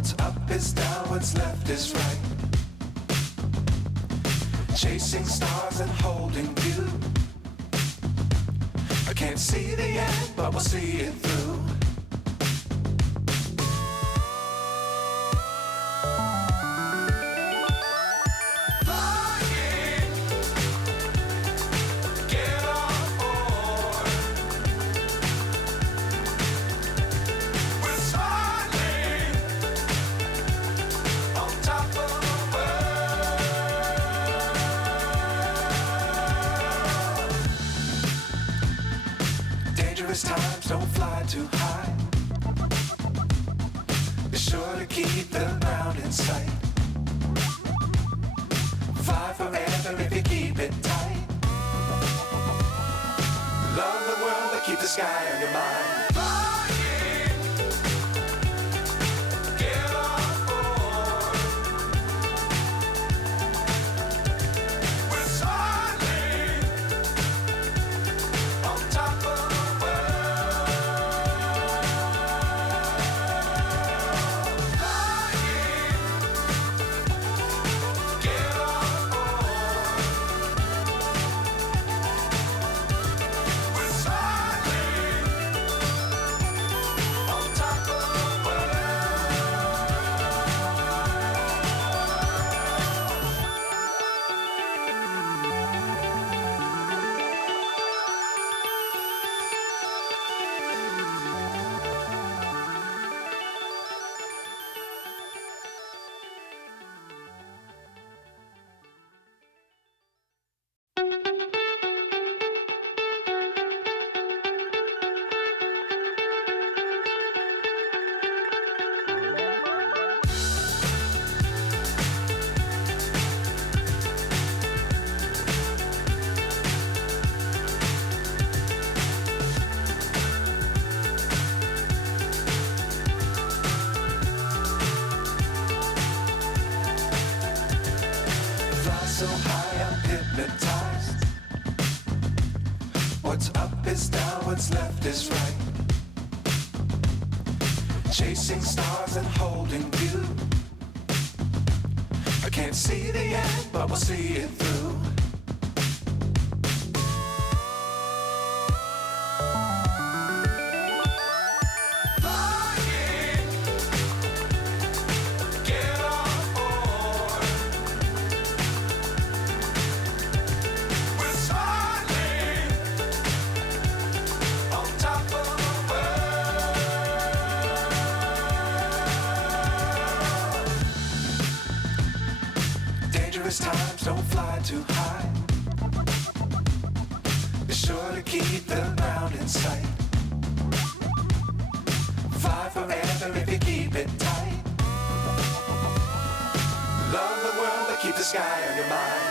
What's up is down, what's left is right. Chasing stars and holding you. I can't see the end, but we'll see it through. Times don't fly too high. Be sure to keep the ground in sight. Fly forever if you keep it tight. Love the world but keep the sky on your mind. So high I'm hypnotized. What's up is down, what's left is right. Chasing stars and holding you. I can't see the end, but we'll see it through. Times don't fly too high. Be sure to keep the ground in sight. Fly forever if you keep it tight. Love the world but keep the sky on your mind.